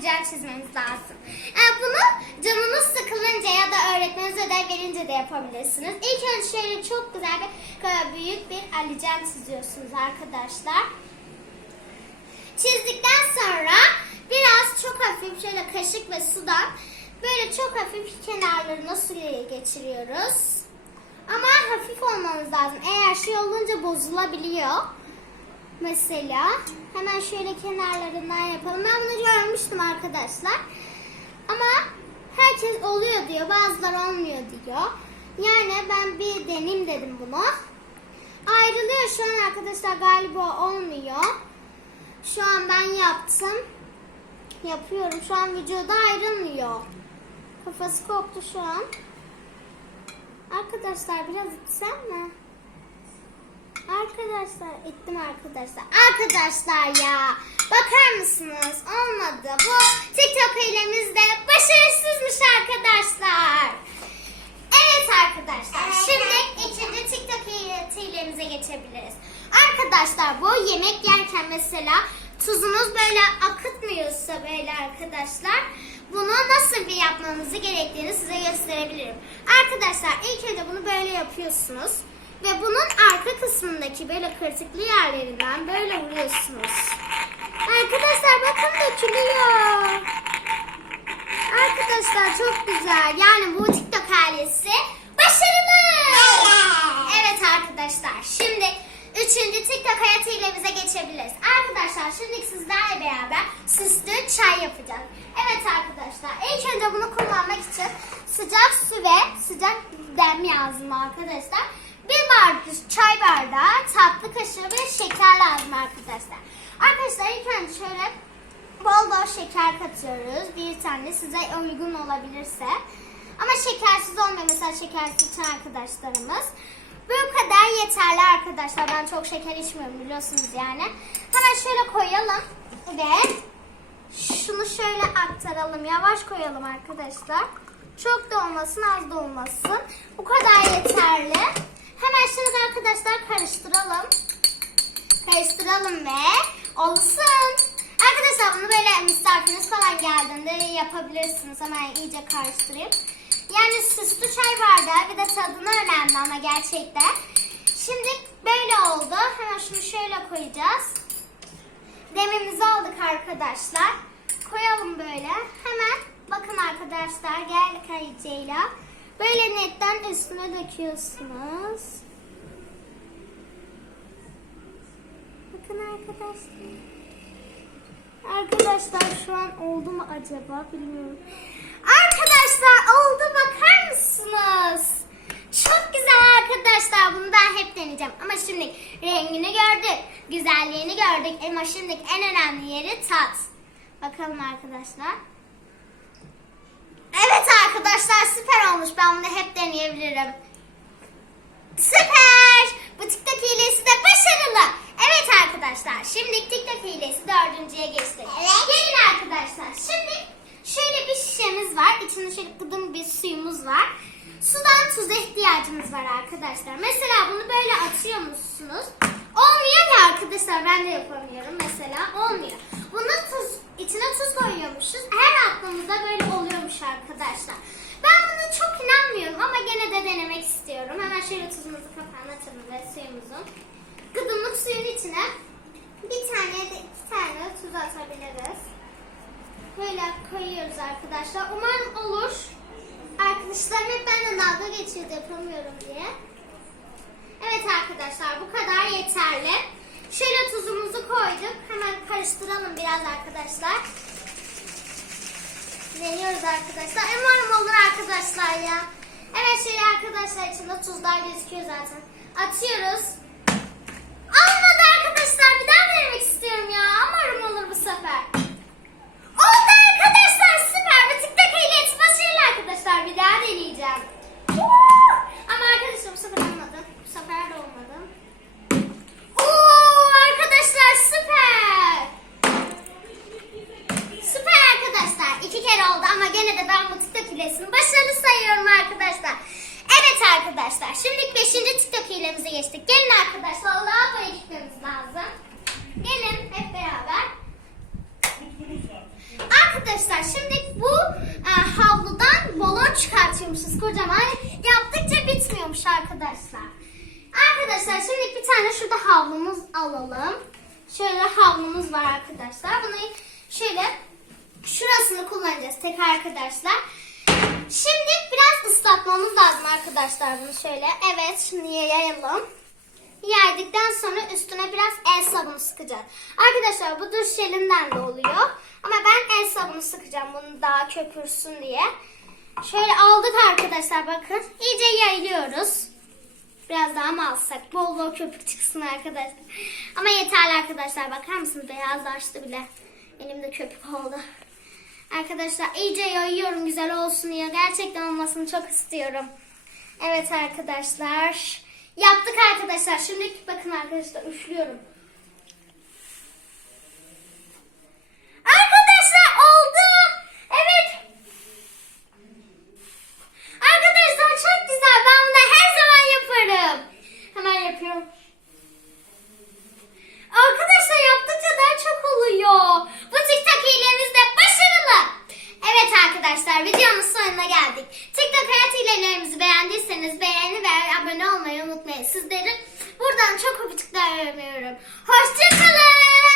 güzel çizmeniz lazım. Yani bunu canınız sıkılınca ya da öğretmeniniz ödev verince de yapabilirsiniz. İlk önce şöyle çok güzel bir büyük bir alicem çiziyorsunuz arkadaşlar. Çizdikten sonra biraz çok hafif şöyle kaşık ve sudan böyle çok hafif kenarlarına suyla geçiriyoruz. Ama hafif olmanız lazım. Eğer şey olunca bozulabiliyor. Mesela hemen şöyle kenarlarından yapalım. Ben bunu görmüştüm arkadaşlar. Ama herkes oluyor diyor. Bazıları olmuyor diyor. Yani ben bir deneyim dedim bunu. Ayrılıyor şu an arkadaşlar galiba olmuyor. Şu an ben yaptım. Yapıyorum. Şu an vücuda ayrılmıyor. Kafası koptu şu an. Arkadaşlar biraz itsem mi? Arkadaşlar ettim arkadaşlar. Arkadaşlar ya bakar mısınız? Olmadı. Bu TikTok hilemiz de başarısızmış arkadaşlar. Evet arkadaşlar. Şimdi ikinci TikTok hile- hilemize geçebiliriz. Arkadaşlar bu yemek yerken mesela tuzunuz böyle akıtmıyorsa böyle arkadaşlar bunu nasıl bir yapmanızı gerektiğini size gösterebilirim. Arkadaşlar ilk önce bunu böyle yapıyorsunuz. Ve bunun arka kısmındaki böyle kırtıklı yerlerinden böyle vuruyorsunuz. Arkadaşlar bakın dökülüyor. Arkadaşlar çok güzel. Yani bu TikTok ailesi başarılı. Evet arkadaşlar. Şimdi üçüncü TikTok hayat hilemize geçebiliriz. Arkadaşlar şimdi sizlerle beraber süslü çay yapacağız. Evet arkadaşlar. İlk önce bunu kullanmak için sıcak su ve sıcak dem lazım arkadaşlar. Bir bardak çay bardağı, tatlı kaşığı ve şeker lazım arkadaşlar. Arkadaşlar ilk önce şöyle bol bol şeker katıyoruz. Bir tane size uygun olabilirse. Ama şekersiz olmuyor mesela şekersiz içen arkadaşlarımız. Bu kadar yeterli arkadaşlar. Ben çok şeker içmiyorum biliyorsunuz yani. Hemen şöyle koyalım ve şunu şöyle aktaralım. Yavaş koyalım arkadaşlar. Çok da olmasın az da olmasın. Bu kadar yeterli. Hemen şimdi arkadaşlar karıştıralım. Karıştıralım ve olsun. Arkadaşlar bunu böyle misafiriniz falan geldiğinde yapabilirsiniz. Hemen iyice karıştırayım. Yani süslü çay bardağı bir de tadına önemli ama gerçekten. Şimdi böyle oldu. Hemen şunu şöyle koyacağız. Demimizi aldık arkadaşlar. Koyalım böyle. Hemen bakın arkadaşlar gel kayıcıyla. Böyle netten üstüne döküyorsunuz. Bakın arkadaşlar. Arkadaşlar şu an oldu mu acaba bilmiyorum. Arkadaşlar oldu bakar mısınız? Çok güzel arkadaşlar. Bunu ben hep deneyeceğim. Ama şimdi rengini gördük. Güzelliğini gördük. Ama şimdi en önemli yeri tat. Bakalım arkadaşlar. Evet arkadaşlar süper olmuş. Ben bunu hep deneyebilirim. Süper! Bu TikTok hilesi de başarılı. Evet arkadaşlar. Şimdi TikTok hilesi dördüncüye geçtik. Gelin arkadaşlar. Şimdi şöyle bir şişemiz var. İçinde şöyle gıdım bir suyumuz var. Sudan tuza ihtiyacımız var arkadaşlar. Mesela bunu böyle atıyor musunuz? Olmuyor ya arkadaşlar. Ben de yapamıyorum mesela. Olmuyor. Bunu tuz, içine tuz koyuyormuşuz. Her attığımızda böyle oluyormuş arkadaşlar. Ben buna çok inanmıyorum ama gene de denemek istiyorum. Hemen şöyle tuzumuzu kapağını açalım ve suyumuzun. Gıdımlık suyun içine bir tane de iki tane tuz atabiliriz. Böyle koyuyoruz arkadaşlar. Umarım olur. Arkadaşlar hep benden dalga geçiyordu yapamıyorum diye. Evet arkadaşlar bu kadar yeterli. Şöyle tuzumuzu koyduk. Hemen karıştıralım biraz arkadaşlar. Deniyoruz arkadaşlar. Umarım olur arkadaşlar ya. Evet şöyle arkadaşlar içinde tuzlar gözüküyor zaten. Atıyoruz. Olmadı arkadaşlar. Bir daha denemek istiyorum ya. Umarım olur bu sefer. Oldu arkadaşlar süper. Bu TikTok hilesi başarılı arkadaşlar. Bir daha deneyeceğim. Woo! Ama arkadaşlar bu sefer olmadı. Bu sefer de olmadı. Oo arkadaşlar süper. Süper arkadaşlar. İki kere oldu ama gene de ben bu TikTok hilesini başarılı sayıyorum arkadaşlar. Evet arkadaşlar. Şimdi beşinci TikTok hilemize geçtik. Gelin arkadaşlar. Lavaboya gitmemiz lazım. Gelin hep beraber. Arkadaşlar şimdi bu e, havludan balon çıkartıyoruz. uğraşıyormuşuz kocaman. Yaptıkça bitmiyormuş arkadaşlar. Arkadaşlar şimdi bir tane şurada havlumuz alalım. Şöyle havlumuz var arkadaşlar. Bunu şöyle şurasını kullanacağız tek arkadaşlar. Şimdi biraz ıslatmamız lazım arkadaşlar bunu şöyle. Evet şimdi yayalım. Yaydiktan sonra üstüne biraz el sabunu sıkacağız. Arkadaşlar bu duş jelinden de oluyor. Ama ben el sabunu sıkacağım bunu daha köpürsün diye. Şöyle aldık arkadaşlar bakın. İyice yayılıyoruz. Biraz daha mı alsak? Bol bol köpük çıksın arkadaşlar. Ama yeterli arkadaşlar. Bakar mısınız? Beyazlaştı bile. Elimde köpük oldu. Arkadaşlar iyice yayıyorum güzel olsun diye. Gerçekten olmasını çok istiyorum. Evet arkadaşlar. Yaptık arkadaşlar. Şimdi bakın arkadaşlar üflüyorum. Arkadaşlar oldu. Evet. Arkadaşlar çok güzel. Ben bunu her zaman yaparım. Hemen yapıyorum. Arkadaşlar yaptıkça daha çok oluyor. Bu TikTok hilemiz de başarılı. Evet arkadaşlar videomuz sonuna geldik. TikTok hayat hilelerimizi beğendiyseniz beğeni ve abone olmayı unutmayın. Sizleri buradan çok öpücükler veriyorum. Hoşçakalın.